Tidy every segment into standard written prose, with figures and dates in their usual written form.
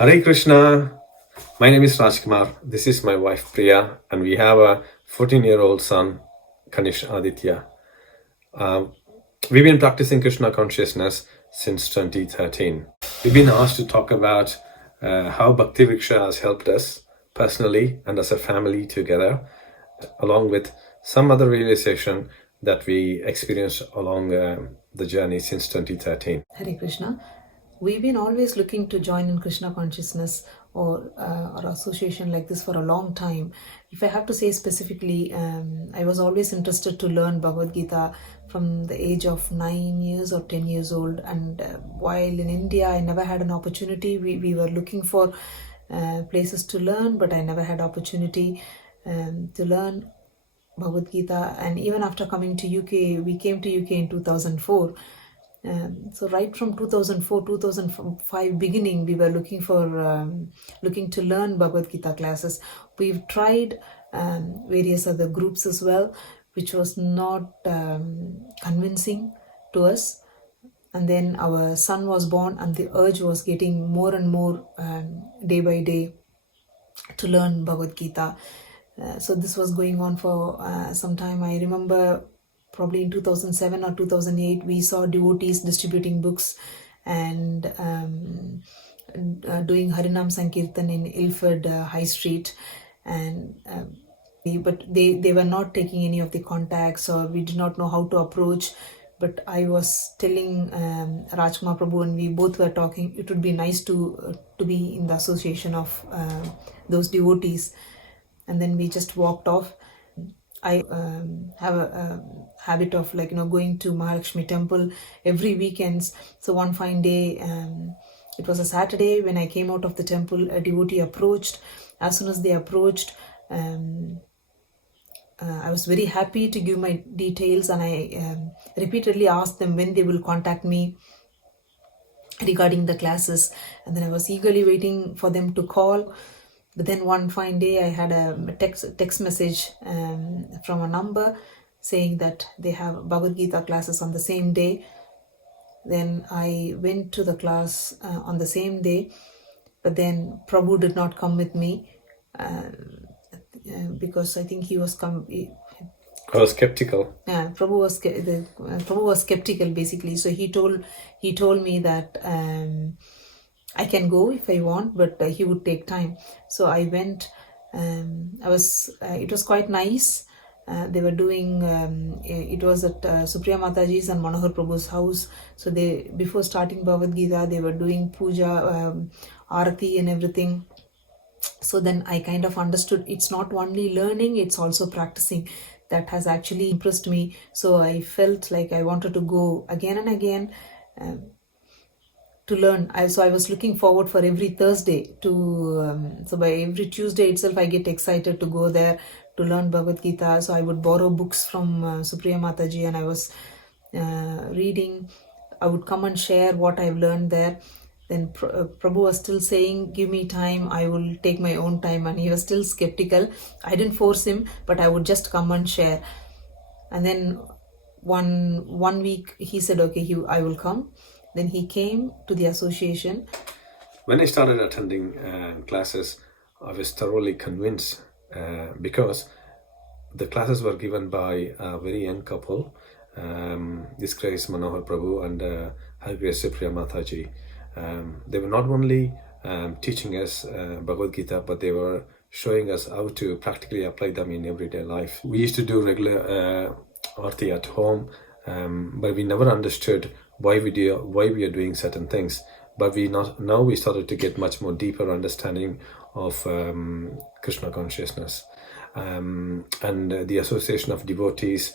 Hare Krishna. My name is Rajkumar. This is my wife Priya, and we have a 14-year-old son, Kanish Aditya. We've been practicing Krishna consciousness since 2013. We've been asked to talk about how Bhakti Vriksha has helped us personally and as a family together, along with some other realization that we experienced along the journey since 2013. Hare Krishna. We've been always looking to join in Krishna consciousness or association like this for a long time. If I have to say specifically, I was always interested to learn Bhagavad Gita from the age of 9 years or 10 years old. And while in India, I never had an opportunity. We were looking for places to learn, but I never had opportunity to learn Bhagavad Gita. And even after coming to UK, we came to UK in 2004. So right from 2004 2005 beginning, we were looking to learn Bhagavad Gita classes. We've tried various other groups as well, which was not convincing to us. And then our son was born, and the urge was getting more and more day by day to learn Bhagavad Gita. So this was going on for some time. I remember probably in 2007 or 2008, we saw devotees distributing books and doing Harinam Sankirtan in Ilford High Street. And but they were not taking any of the contacts, or we did not know how to approach. But I was telling Rajkumar Prabhu, and we both were talking, it would be nice to be in the association of those devotees. And then we just walked off. I have a habit of going to Mahalakshmi temple every weekends. So one fine day, it was a Saturday, when I came out of the temple, a devotee approached. As soon as they approached, I was very happy to give my details, and I repeatedly asked them when they will contact me regarding the classes. And then I was eagerly waiting for them to call. But then one fine day, I had a text message from a number saying that they have Bhagavad Gita classes on the same day. Then I went to the class on the same day, but then Prabhu did not come with me because I think he was I was skeptical. Prabhu was skeptical basically. So he told me that I can go if I want, but he would take time. So I went. It was quite nice. They were doing. It was at Priya Mataji's and Manohar Prabhu's house. So before starting Bhagavad Gita, they were doing puja, arati, and everything. So then I kind of understood it's not only learning; it's also practicing. That has actually impressed me. So I felt like I wanted to go again and again. To learn. So I was looking forward for every Thursday so by every Tuesday itself, I get excited to go there to learn Bhagavad Gita. So I would borrow books from Priya Mataji, and I was reading. I would come and share what I've learned there. Then Prabhu was still saying, give me time, I will take my own time. And he was still skeptical. I didn't force him, but I would just come and share. And then one week he said, okay, I will come. Then he came to the association. When I started attending classes, I was thoroughly convinced because the classes were given by a very young couple, His Grace Manohar Prabhu and Her Grace Priya Mataji. They were not only teaching us Bhagavad Gita, but they were showing us how to practically apply them in everyday life. We used to do regular arti at home, but we never understood why we are doing certain things. But now we started to get much more deeper understanding of Krishna consciousness, and the association of devotees,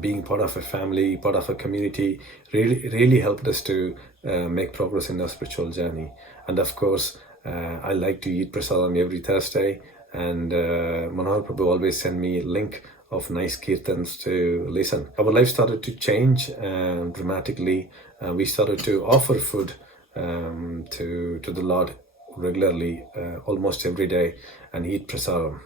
being part of a family, part of a community, really helped us to make progress in our spiritual journey. And of course, I like to eat prasadam every Thursday, and Manohar Prabhu always send me a link of nice kirtans to listen. Our life started to change dramatically. We started to offer food to the Lord regularly, almost every day, and eat prasadam.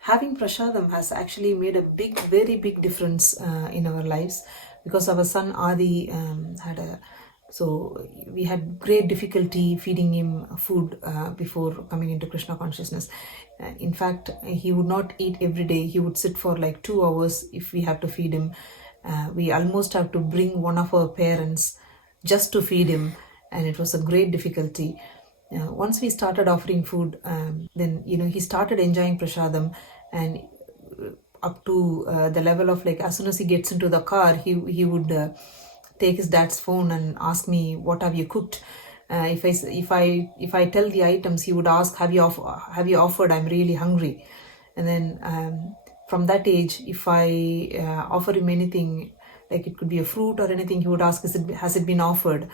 Having prasadam has actually made a very big difference in our lives, because our son Adi had a So we had great difficulty feeding him food before coming into Krishna consciousness. In fact, he would not eat every day. He would sit for like 2 hours if we have to feed him. We almost have to bring one of our parents just to feed him, and it was a great difficulty. Once we started offering food, then he started enjoying prasadam, and up to the level of like as soon as he gets into the car, he would take his dad's phone and ask me, what have you cooked? If I tell the items, he would ask, have you offered? I'm really hungry. And then from that age, if I offer him anything, like it could be a fruit or anything, he would ask, has it been offered?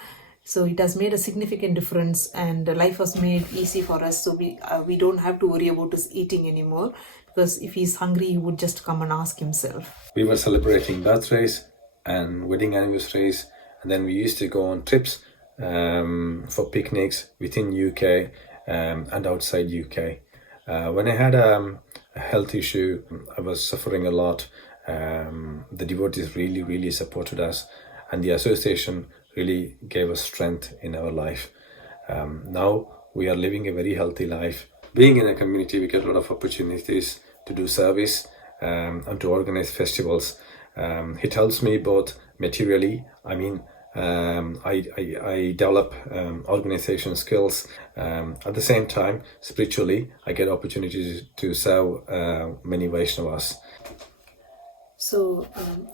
So it has made a significant difference, and life was made easy for us. So we don't have to worry about his eating anymore, because if he's hungry, he would just come and ask himself. We were celebrating birthdays and wedding anniversaries, and then we used to go on trips for picnics within UK and outside UK. When I had a health issue, I was suffering a lot. The devotees really supported us, and the association really gave us strength in our life. Now we are living a very healthy life. Being in a community, we get a lot of opportunities to do service and to organize festivals. It helps me both materially. I mean, I develop organization skills. At the same time, spiritually, I get opportunities to serve many Vaishnavas. So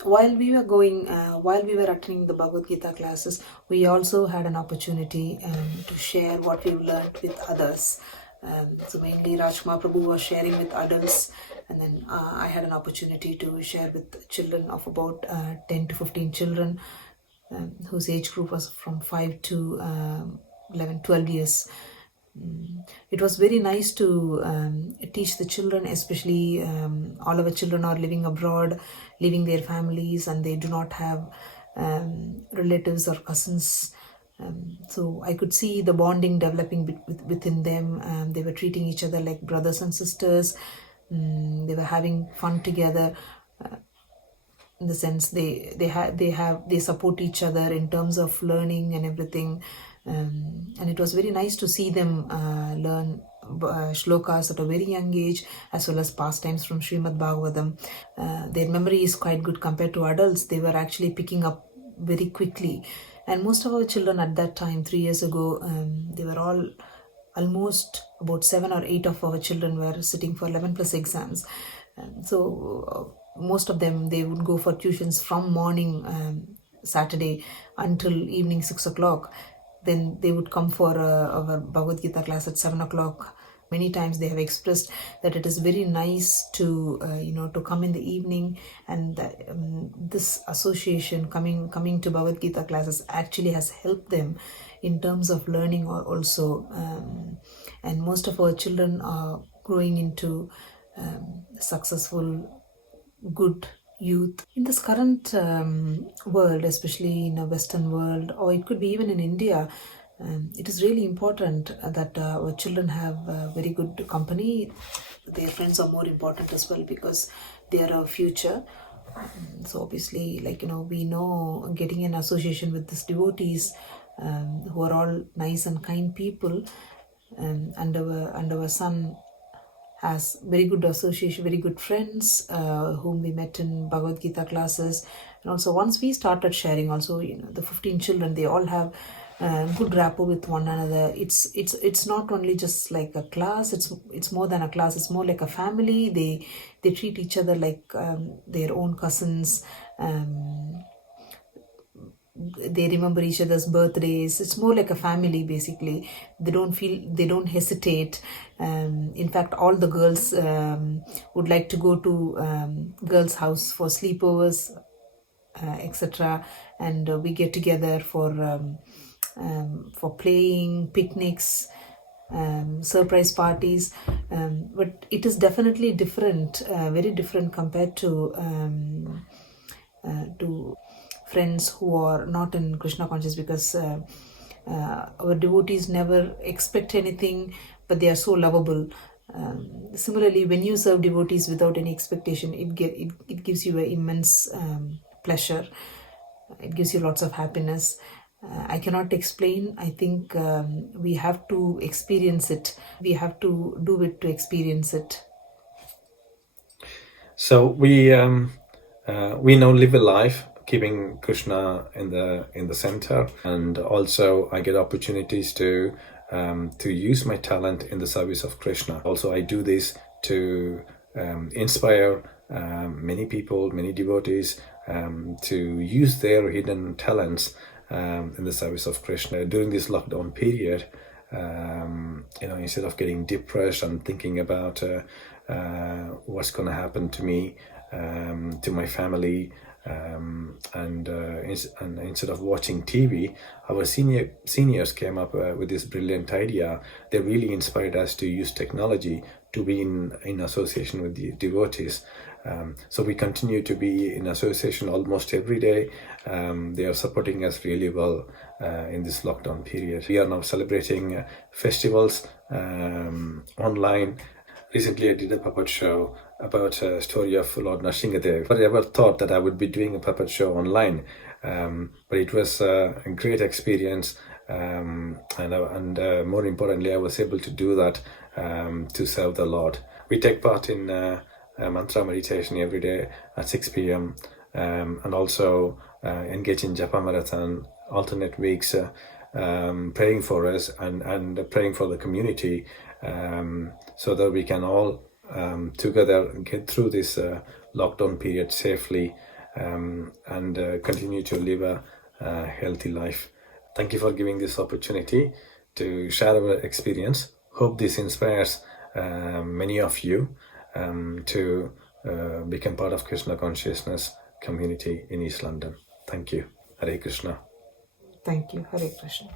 while we were attending the Bhagavad Gita classes, we also had an opportunity to share what we've learned with others. So mainly Rajkumar Prabhu was sharing with adults, and then I had an opportunity to share with children of about 10 to 15 children, whose age group was from 5 to 11, 12 years. It was very nice to teach the children, especially all our children are living abroad, leaving their families, and they do not have relatives or cousins. So I could see the bonding developing within them. They were treating each other like brothers and sisters. They were having fun together. In the sense they support each other in terms of learning and everything. And it was very nice to see them learn shlokas at a very young age, as well as pastimes from Srimad Bhagavatam. Their memory is quite good compared to adults. They were actually picking up very quickly. And most of our children at that time, 3 years ago, they were all almost about 7 or 8 of our children were sitting for 11 plus exams. So most of them, they would go for tuitions from morning Saturday until evening 6 o'clock. Then they would come for our Bhagavad Gita class at 7 o'clock. Many times they have expressed that it is very nice to to come in the evening, and this association coming to Bhagavad Gita classes actually has helped them in terms of learning also. And most of our children are growing into successful, good youth. In this current world, especially in a Western world, or it could be even in India, it is really important that our children have very good company. Their friends are more important as well, because they are our future. So obviously, we know getting an association with these devotees who are all nice and kind people, and our son has very good association, very good friends whom we met in Bhagavad Gita classes. And also once we started sharing, also the 15 children, they all have good rapport with one another. It's not only just like a class, it's more than a class, it's more like a family. They treat each other like their own cousins. They remember each other's birthdays. It's more like a family, basically. They don't hesitate. In fact, all the girls would like to go to girls' house for sleepovers, etc. And we get together for playing, picnics, surprise parties. But it is definitely different, very different compared to friends who are not in Krishna conscious, because our devotees never expect anything, but they are so lovable. Similarly, when you serve devotees without any expectation, it gives you an immense pleasure. It gives you lots of happiness. I cannot explain. I think we have to experience it. We have to do it to experience it. So we now live a life keeping Krishna in the center, and also I get opportunities to use my talent in the service of Krishna. Also, I do this to inspire many people, many devotees, to use their hidden talents in the service of Krishna. During this lockdown period, instead of getting depressed and thinking about what's going to happen to me, to my family, and instead of watching TV, our seniors came up with this brilliant idea. They really inspired us to use technology to be in association with the devotees. So we continue to be in association almost every day. They are supporting us really well in this lockdown period. We are now celebrating festivals online. Recently, I did a puppet show about a story of Lord Nrsingadev. I never thought that I would be doing a puppet show online, but it was a great experience, and more importantly, I was able to do that to serve the Lord. We take part in mantra meditation every day at 6 p.m. And also engage in Japa Marathon alternate weeks, praying for us and praying for the community, so that we can all together get through this lockdown period safely, and continue to live a healthy life. Thank you for giving this opportunity to share our experience. Hope this inspires many of you to become part of Krishna consciousness community in East London. Thank you. Hare Krishna. Thank you. Hare Krishna.